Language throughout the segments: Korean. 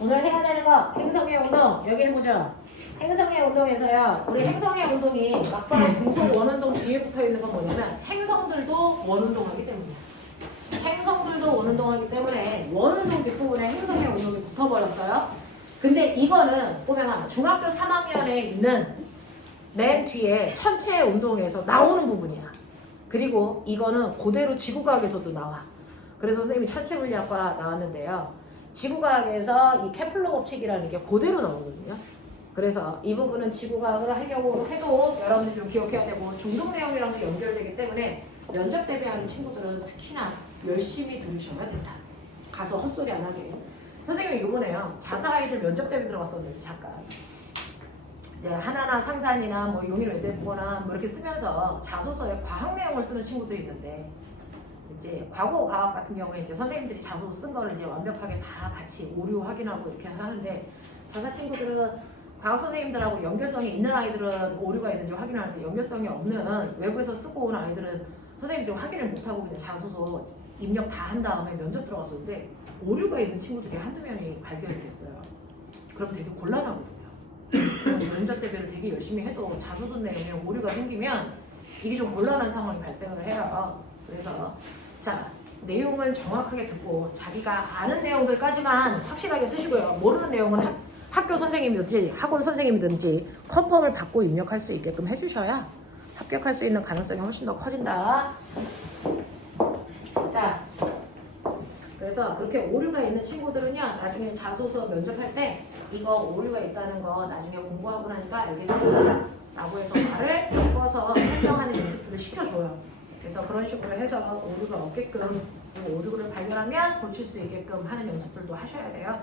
오늘 해야 되는 거 행성의 운동 여기 해보죠. 행성의 운동에서요. 우리 행성의 운동이 막바로 등속 원운동 뒤에 붙어있는 건 뭐냐면 행성들도 원운동하기 때문이야. 행성들도 원운동하기 때문에 원운동 뒷부분에 행성의 운동이 붙어버렸어요. 근데 이거는 보면 중학교 3학년에 있는 맨 뒤에 천체 운동에서 나오는 부분이야. 그리고 이거는 그대로 지구과학에서도 나와. 그래서 선생님이 천체물리학과 나왔는데요. 지구과학에서 이 케플러 법칙이라는 게 그대로 나오거든요. 그래서 이 부분은 지구과학을 하려고 해도 여러분들 좀 기억해야 되고 중독 내용이랑도 연결되기 때문에 면접 대비하는 친구들은 특히나 열심히 들으셔야 된다. 가서 헛소리 안 하게. 선생님이 요번에요. 자사 아이들 면접 대비 들어갔었는데 잠깐. 이제 하나나 상산이나 뭐 용인 외대보거나 뭐 이렇게 쓰면서 자소서에 과학 내용을 쓰는 친구들이 있는데 이제 과거 과학 같은 경우에 이제 선생님들이 자소서 쓴 거를 이제 완벽하게 다 같이 오류 확인하고 이렇게 하는데 자사 친구들은 과학 선생님들하고 연결성이 있는 아이들은 오류가 있는지 확인하는데 연결성이 없는 외부에서 쓰고 온 아이들은 선생님들이 확인을 못하고 그냥 자소서 입력 다 한 다음에 면접 들어갔었는데 오류가 있는 친구들이 한두 명이 발견이 됐어요. 그럼 되게 곤란하거든요. 면접 대비를 되게 열심히 해도 자소서 내용에 오류가 생기면 이게 좀 곤란한 상황이 발생을 해요. 그래서 자 내용을 정확하게 듣고 자기가 아는 내용들까지만 확실하게 쓰시고요. 모르는 내용은 학교 선생님이든지 학원 선생님이든지 컨펌을 받고 입력할 수 있게끔 해주셔야 합격할 수 있는 가능성이 훨씬 더 커진다. 자, 그래서 그렇게 오류가 있는 친구들은요 나중에 자소서 면접할 때 이거 오류가 있다는 거 나중에 공부하고 나니까 알겠죠? 라고 해서 말을 바꿔서 설명하는 연습들을 시켜줘요. 그래서 그런 식으로 해서 오류가 없게끔 오류를 발견하면 고칠 수 있게끔 하는 연습들도 하셔야 돼요.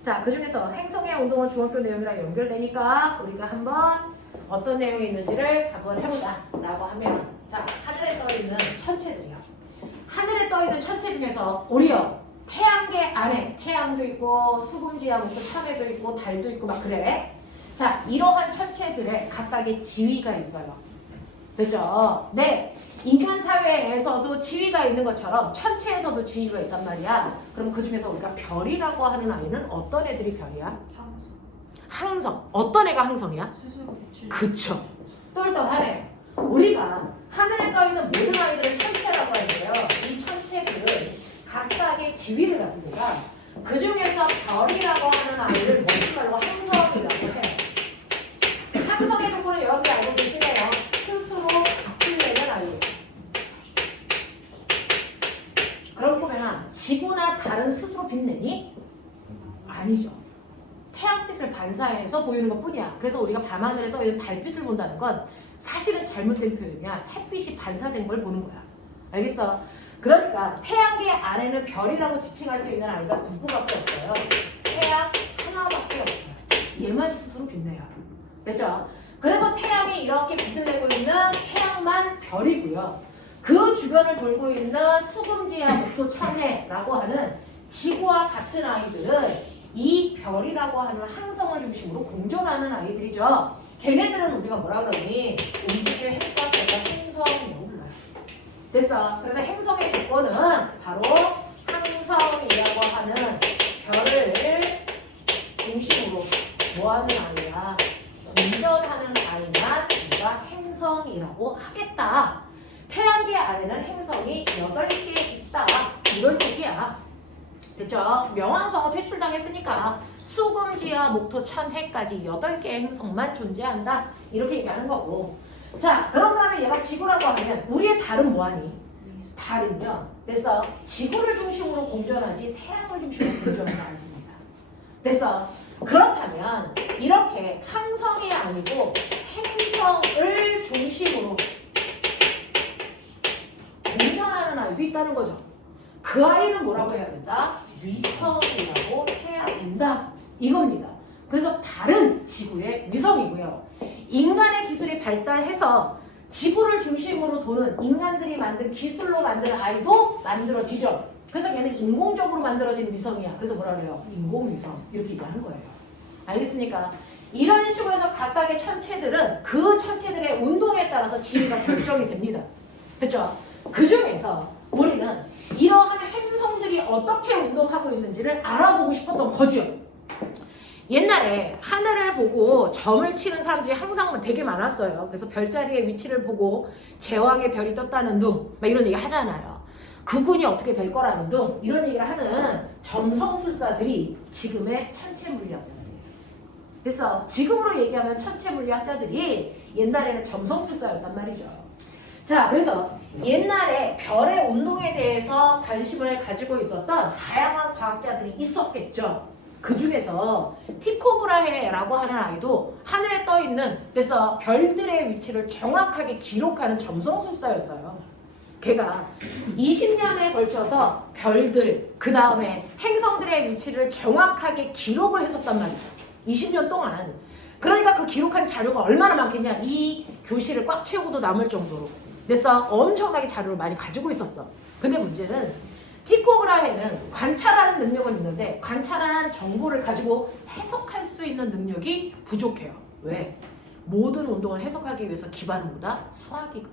자, 그 중에서 행성의 운동은 중학교 내용이랑 연결되니까 우리가 한번 어떤 내용이 있는지를 한번 해보자 라고 하면 자, 하늘에 떠있는 천체들이요. 하늘에 떠있는 천체 중에서 우리요 태양계 안에 태양도 있고 수금지하고 참해도 있고 달도 있고 막 그래. 자, 이러한 천체들의 각각의 지위가 있어요. 그죠? 네. 인간 사회에서도 지위가 있는 것처럼 천체에서도 지위가 있단 말이야. 그럼 그 중에서 우리가 별이라고 하는 아이는 어떤 애들이 별이야? 항성. 어떤 애가 항성이야? 그쵸. 똘똘하네. 우리가 하늘에 떠있는 모든 아이들은 천체라고 하는데요. 이 천체들은 각각의 지위를 갖습니다. 그 중에서 별이라고 하는 아이를 무슨 말로 항성이라고 해요. 항성의 조건은 여러분들 알고 계시네요. 스스로 빛을 내는 아이. 그럼 보면 지구나 달은 스스로 빛내니? 아니죠. 태양빛을 반사해서 보이는 것 뿐이야. 그래서 우리가 밤하늘에 떠있는 달빛을 본다는 건 사실은 잘못된 표현이야. 햇빛이 반사된 걸 보는 거야. 알겠어? 그러니까 태양계 안에는 별이라고 지칭할 수 있는 아이가 누구밖에 없어요. 태양 하나밖에 없어요. 얘만 스스로 빛내요. 됐죠? 그래서 태양이 이렇게 빛을 내고 있는 태양만 별이고요. 그 주변을 돌고 있는 수금지와 목토 천해라고 하는 지구와 같은 아이들은 이 별이라고 하는 항성을 중심으로 공존하는 아이들이죠. 걔네들은 우리가 뭐라 그러니? 움직일 핵과 새가 행성이라고 불러요. 됐어. 그래서 행성의 조건은 바로 항성이라고 하는 별을 중심으로 뭐하는 아이야? 공전하는 아이만 우리가 행성이라고 하겠다. 태양계 안에는 행성이 8개 있다. 이런 얘기야. 됐죠? 명왕성은 퇴출당했으니까 수금지와 목토 천해까지 8개의 행성만 존재한다. 이렇게 얘기하는 거고. 자, 그런가 하면 얘가 지구라고 하면 우리의 달은 뭐하니? 달은요. 됐어? 지구를 중심으로 공전하지 태양을 중심으로 공전하지 않습니다. 됐어? 그렇다면 이렇게 항성이 아니고 행성을 중심으로 공전하는 아이도 있다는 거죠. 그 아이는 뭐라고 해야 된다? 위성이라고 해야 된다. 이겁니다. 그래서 달은 지구의 위성이고요. 인간의 기술이 발달해서 지구를 중심으로 도는 인간들이 만든 기술로 만든 아이도 만들어지죠. 그래서 얘는 인공적으로 만들어진 위성이야. 그래서 뭐라 그래요? 인공위성. 이렇게 얘기하는 거예요. 알겠습니까? 이런 식으로 해서 각각의 천체들은 그 천체들의 운동에 따라서 지위가 결정이 됩니다. 그렇죠? 그 중에서 우리는 이러한 행성들이 어떻게 운동하고 있는지를 알아보고 싶었던 거죠. 옛날에 하늘을 보고 점을 치는 사람들이 항상 되게 많았어요. 그래서 별자리의 위치를 보고 제왕의 별이 떴다는 둥 막 이런 얘기 하잖아요. 그군이 어떻게 될 거라는 둥 이런 얘기를 하는 점성술사들이 지금의 천체물리학자들이에요. 그래서 지금으로 얘기하면 천체물리학자들이 옛날에는 점성술사였단 말이죠. 자, 그래서 옛날에 별의 운동에 대해서 관심을 가지고 있었던 다양한 과학자들이 있었겠죠. 그 중에서 티코 브라헤라고 하는 아이도 하늘에 떠 있는, 그래서 별들의 위치를 정확하게 기록하는 점성술사였어요. 걔가 20년에 걸쳐서 별들, 그 다음에 행성들의 위치를 정확하게 기록을 했었단 말이에요. 20년 동안. 그러니까 그 기록한 자료가 얼마나 많겠냐. 이 교실을 꽉 채우고도 남을 정도로. 그래서 엄청나게 자료를 많이 가지고 있었어. 근데 문제는 티코 브라헤는 관찰하는 능력은 있는데 관찰한 정보를 가지고 해석할 수 있는 능력이 부족해요. 왜? 모든 운동을 해석하기 위해서 기반은 뭐다? 수학이거든요.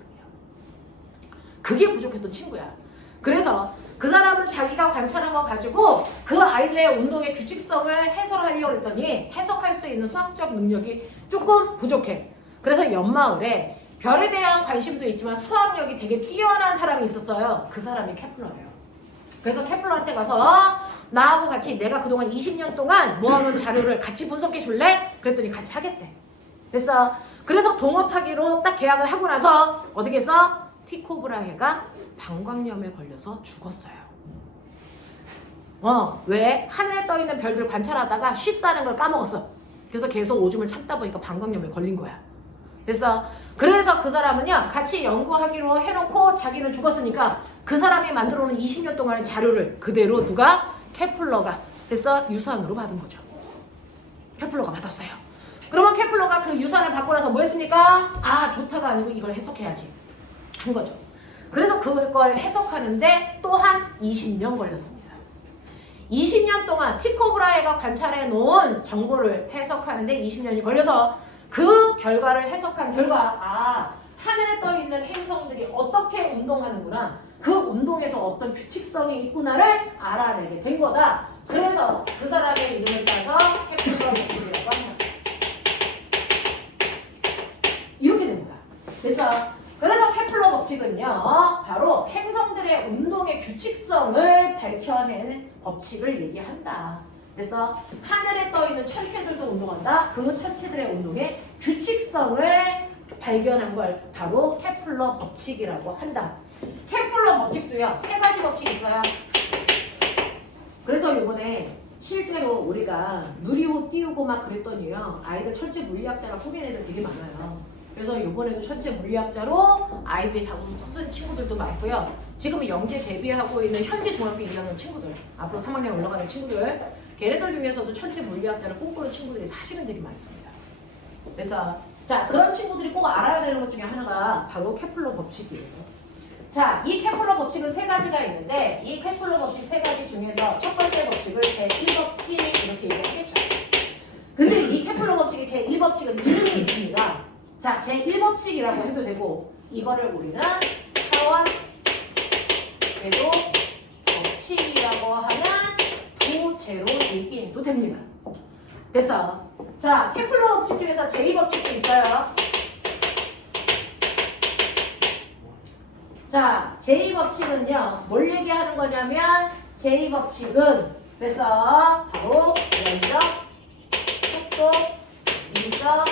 그게 부족했던 친구야. 그래서 그 사람은 자기가 관찰한 거 가지고 그 아이들의 운동의 규칙성을 해설하려고 했더니 해석할 수 있는 수학적 능력이 조금 부족해. 그래서 연마을에 별에 대한 관심도 있지만 수학력이 되게 뛰어난 사람이 있었어요. 그 사람이 케플러예요. 그래서 케플러한테 가서 나하고 같이 내가 그동안 20년 동안 모아놓은 자료를 같이 분석해 줄래? 그랬더니 같이 하겠대. 그래서 동업하기로 딱 계약을 하고 나서 어떻게 해서 티코 브라헤가 방광염에 걸려서 죽었어요. 왜? 하늘에 떠있는 별들 관찰하다가 쉬싸는 걸 까먹었어. 그래서 계속 오줌을 참다 보니까 방광염에 걸린 거야. 그래서 그 사람은요 같이 연구하기로 해놓고 자기는 죽었으니까 그 사람이 만들어 놓은 20년 동안의 자료를 그대로 누가? 케플러가 유산으로 받은 거죠. 케플러가 받았어요. 그러면 케플러가 그 유산을 받고 나서 뭐 했습니까? 아, 좋다가 아니고 이걸 해석해야지 한 거죠. 그래서 그걸 해석하는데 또한 20년 걸렸습니다. 20년 동안 티코 브라헤가 관찰해 놓은 정보를 해석하는데 20년이 걸려서 그 결과를 해석한 결과, 하늘에 떠 있는 행성들이 어떻게 운동하는구나, 그 운동에도 어떤 규칙성이 있구나를 알아내게 된 거다. 그래서 그 사람의 이름을 따서 케플러 법칙이라고 합니다. 이렇게 됩니다. 그래서 케플러 법칙은요 바로 행성들의 운동의 규칙성을 밝혀내는 법칙을 얘기한다. 그래서 하늘에 떠있는 천체들도 운동한다. 그 천체들의 운동의 규칙성을 발견한 걸 바로 케플러 법칙이라고 한다. 케플러 법칙도요 3가지 법칙이 있어요. 그래서 이번에 실제로 우리가 누리호 띄우고 막 그랬더니요 아이들 천체 물리학자라 꾸민 애들 되게 많아요. 그래서 이번에도 천체 물리학자로 아이들이 자꾸 쓰는 친구들도 많고요. 지금 영재 대비하고 있는 현재 중학교 2학년 친구들, 앞으로 3학년 올라가는 친구들, 걔네들 중에서도 천체 물리학자를 꿈꾸는 친구들이 사실은 되게 많습니다. 그래서 자, 그런 친구들이 꼭 알아야 되는 것 중에 하나가 바로 케플러 법칙이에요. 자, 이 케플러 법칙은 3가지가 있는데 이 케플러 법칙 3가지 중에서 첫 번째 법칙을 제1법칙 이렇게 얘기하겠죠. 근데 이 케플러 법칙의 제1법칙은 이름이 있습니다. 자, 제1법칙이라고 해도 되고 이거를 우리는 타원 궤도 법칙이라고 하는 부제로 얘기해도 됩니다. 그래서 자, 케플러 법칙 중에서 제2법칙도 있어요. 자, 제2법칙은요 뭘 얘기하는 거냐면 제2법칙은 그래서 바로 연적, 속도, 인적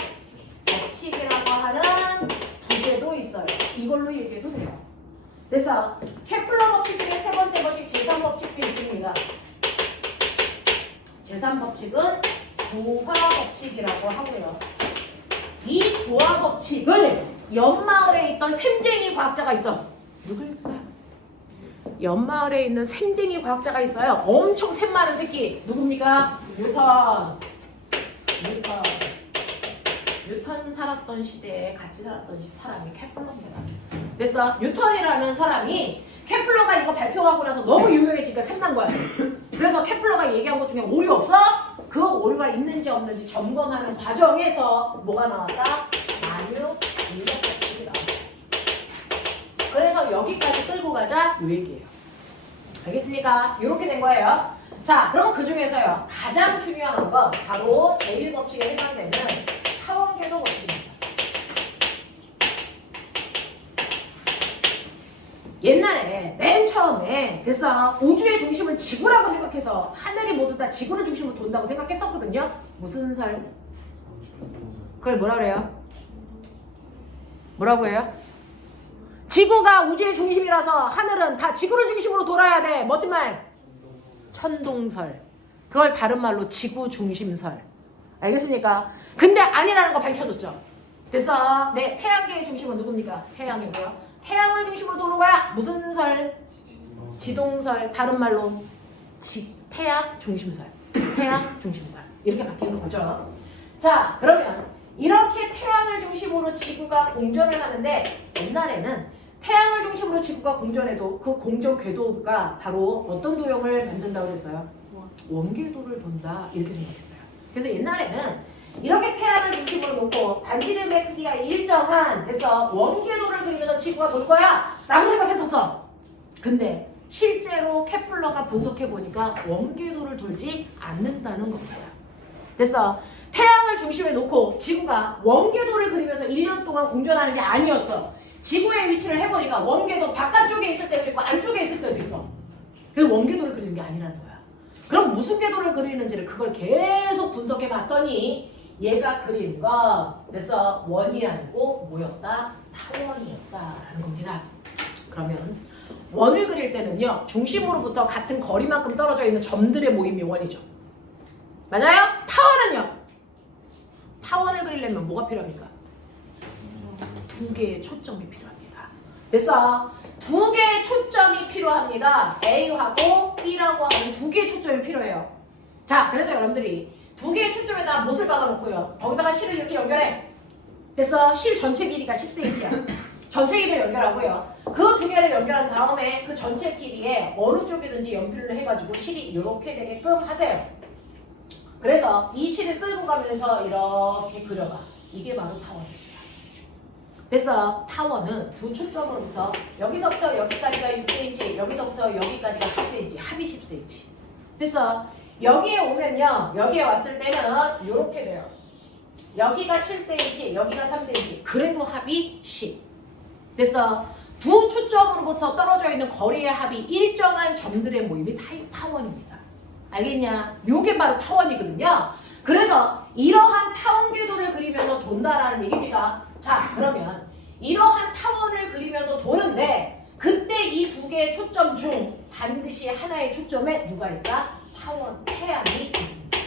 법칙이라고 하는 부제도 있어요. 이걸로 얘기해도 돼요. 그래서 케플러 법칙 중에 3번째 법칙 제3법칙도 있습니다. 제3법칙은 조화법칙이라고 하고요. 이 조화법칙을 연마을에 있던 샘쟁이 과학자가 있어. 누굴까? 연마을에 있는 샘쟁이 과학자가 있어요. 엄청 샘 많은 새끼. 누굽니까? 뉴턴. 뉴턴 살았던 시대에 같이 살았던 사람이 케플러입니다. 그래서 뉴턴이라는 사람이 케플러가 이거 발표하고 나서 너무 유명해지니까 샘난 거야. 그래서 케플러가 얘기한 것 중에 오류 없어? 그 오류가 있는지 없는지 점검하는 과정에서 뭐가 나왔다? 만유 인력 법칙이 나왔다. 그래서 여기까지 끌고 가자 이 얘기예요. 알겠습니까? 이렇게 된 거예요. 자, 그럼 그 중에서요. 가장 중요한 건 바로 제1법칙에 해당되는 타원궤도 법칙입니다. 옛날에 맨 처음에 그래서 우주의 중심은 지구라고 생각해서 하늘이 모두 다 지구를 중심으로 돈다고 생각했었거든요. 무슨 설? 그걸 뭐라 그래요? 뭐라고 해요? 지구가 우주의 중심이라서 하늘은 다 지구를 중심으로 돌아야 돼. 멋진 말. 천동설. 그걸 다른 말로 지구 중심설. 알겠습니까? 근데 아니라는 거 밝혀줬죠. 그래서 네, 태양계의 중심은 누굽니까? 태양이고요. 태양을 중심으로 도는 거야. 무슨 설? 지동설. 다른 말로 태양 중심설. 태양 중심설. 이렇게 바뀌는 거죠. 자, 그러면 이렇게 태양을 중심으로 지구가 공전을 하는데 옛날에는 태양을 중심으로 지구가 공전해도 그 공전 궤도가 바로 어떤 도형을 만든다고 그랬어요? 원궤도를 돈다. 이렇게 생각했어요. 그래서 옛날에는 이렇게 태양을 중심으로 놓고 반지름의 크기가 일정한 그래서 원궤도를 그리면서 지구가 돌 거야 라고 생각했었어. 근데 실제로 케플러가 분석해보니까 원궤도를 돌지 않는다는 겁니다. 그래서 태양을 중심에 놓고 지구가 원궤도를 그리면서 1년 동안 공전하는 게 아니었어. 지구의 위치를 해보니까 원궤도 바깥쪽에 있을 때도 있고 안쪽에 있을 때도 있어. 그래서 원궤도를 그리는 게 아니라는 거야. 그럼 무슨 궤도를 그리는지를 그걸 계속 분석해 봤더니 얘가 그린 거 그래서 원이 아니고 뭐였다? 타원이었다라는 겁니다. 그러면 원을 그릴 때는요. 중심으로부터 같은 거리만큼 떨어져 있는 점들의 모임이 원이죠. 맞아요? 타원은요. 타원을 그리려면 뭐가 필요합니까? 두 개의 초점이 필요합니다. 그래서 두 개의 초점이 필요합니다. A하고 B라고 하는 두 개의 초점이 필요해요. 자, 그래서 여러분들이 두 개의 초점에다가 못을 박아놓고요. 거기다가 실을 이렇게 연결해. 그래서 실 전체 길이가 10cm야. 전체 길이를 연결하고요. 그 두 개를 연결한 다음에 그 전체 길이에 어느 쪽이든지 연필로 해가지고 실이 이렇게 되게끔 하세요. 그래서 이 실을 끌고 가면서 이렇게 그려가. 이게 바로 타원입니다. 그래서 타원은 두 초점으로부터 여기서부터 여기까지가 6cm, 여기서부터 여기까지가 4cm, 합이 10cm. 그래서 여기에 오면요. 여기에 왔을 때는 이렇게 돼요. 여기가 7cm, 여기가 3cm. 그래도 합이 10. 그래서 두 초점으로부터 떨어져 있는 거리의 합이 일정한 점들의 모임이 타원입니다. 알겠냐? 요게 바로 타원이거든요. 그래서 이러한 타원 궤도를 그리면서 돈다라는 얘기입니다. 자, 그러면 이러한 타원을 그리면서 도는데 그때 이 두 개의 초점 중 반드시 하나의 초점에 누가 있다? 타원, 태양이 있습니다.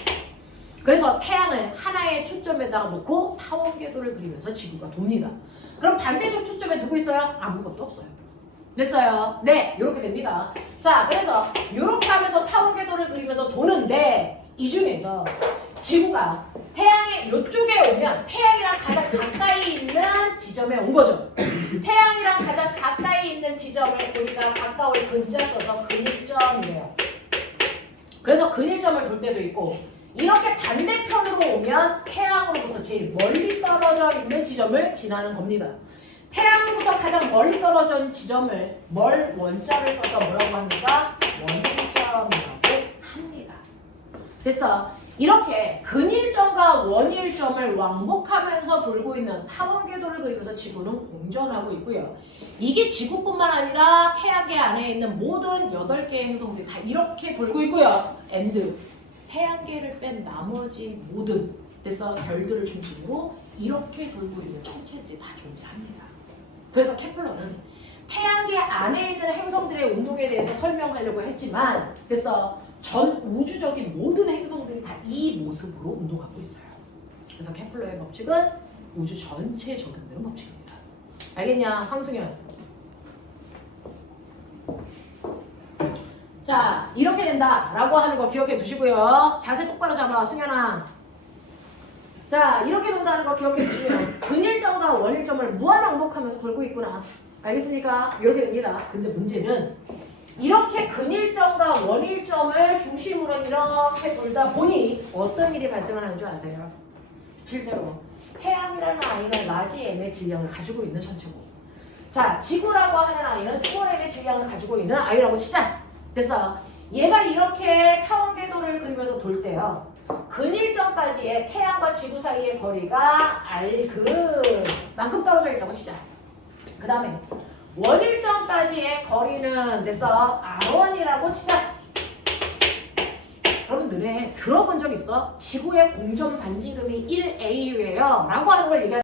그래서 태양을 하나의 초점에다가 놓고 타원 궤도를 그리면서 지구가 돕니다. 그럼 반대쪽 초점에 누구 있어요? 아무것도 없어요. 됐어요? 네, 이렇게 됩니다. 자, 그래서 이렇게 하면서 타원 궤도를 그리면서 도는데 이 중에서 지구가 태양의 이쪽에 오면 태양이랑 가장 가까이 있는 지점에 온 거죠. 태양이랑 가장 가까이 있는 지점을 우리가 가까울 근자 써서 근일점이래요. 그래서 근일점을 돌 때도 있고 이렇게 반대편으로 오면 태양으로부터 제일 멀리 떨어져 있는 지점을 지나는 겁니다. 태양으로부터 가장 멀리 떨어진 지점을 원자를 써서 뭐라고 합니까? 원일점이라고 합니다. 그래서 이렇게 근일점과 원일점을 왕복하면서 돌고 있는 타원 궤도를 그리면서 지구는 공전하고 있고요. 이게 지구뿐만 아니라 태양계 안에 있는 모든 8개의 행성들이 다 이렇게 돌고 있고요. 엔드 태양계를 뺀 나머지 모든 그래서 별들을 중심으로 이렇게 돌고 있는 천체들이 다 존재합니다. 그래서 케플러는 태양계 안에 있는 행성들의 운동에 대해서 설명하려고 했지만 그래서 전 우주적인 모든 행성들이 다 이 모습으로 운동하고 있어요. 그래서 케플러의 법칙은 우주 전체에 적용되는 법칙입니다. 알겠냐, 황승현? 자, 이렇게 된다라고 하는 거 기억해 두시고요. 자세 똑바로 잡아, 승현아. 자, 이렇게 된다는 거 기억해 두시면 근일점과 원일점을 무한왕복하면서 돌고 있구나. 알겠습니까? 이렇게 됩니다. 근데 문제는 이렇게 근일점과 원일점을 중심으로 이렇게 돌다 보니 어떤 일이 발생하는 줄 아세요? 실제로 태양이라는 아이는 라지 m의 질량을 가지고 있는 천체고 자, 지구라고 하는 아이는 스몰 m의 질량을 가지고 있는 아이라고 치자. 그래서 얘가 이렇게 타원 궤도를 그리면서 돌 때요. 근일점까지의 태양과 지구 사이의 거리가 R만큼 떨어져 있다고 치자. 그 다음에 원일점까지의 거리는 됐어. R1이라고 치자. 여러분 너네 들어본 적 있어? 지구의 공전 반지름이 1AU예요 라고 하는 걸 얘기하는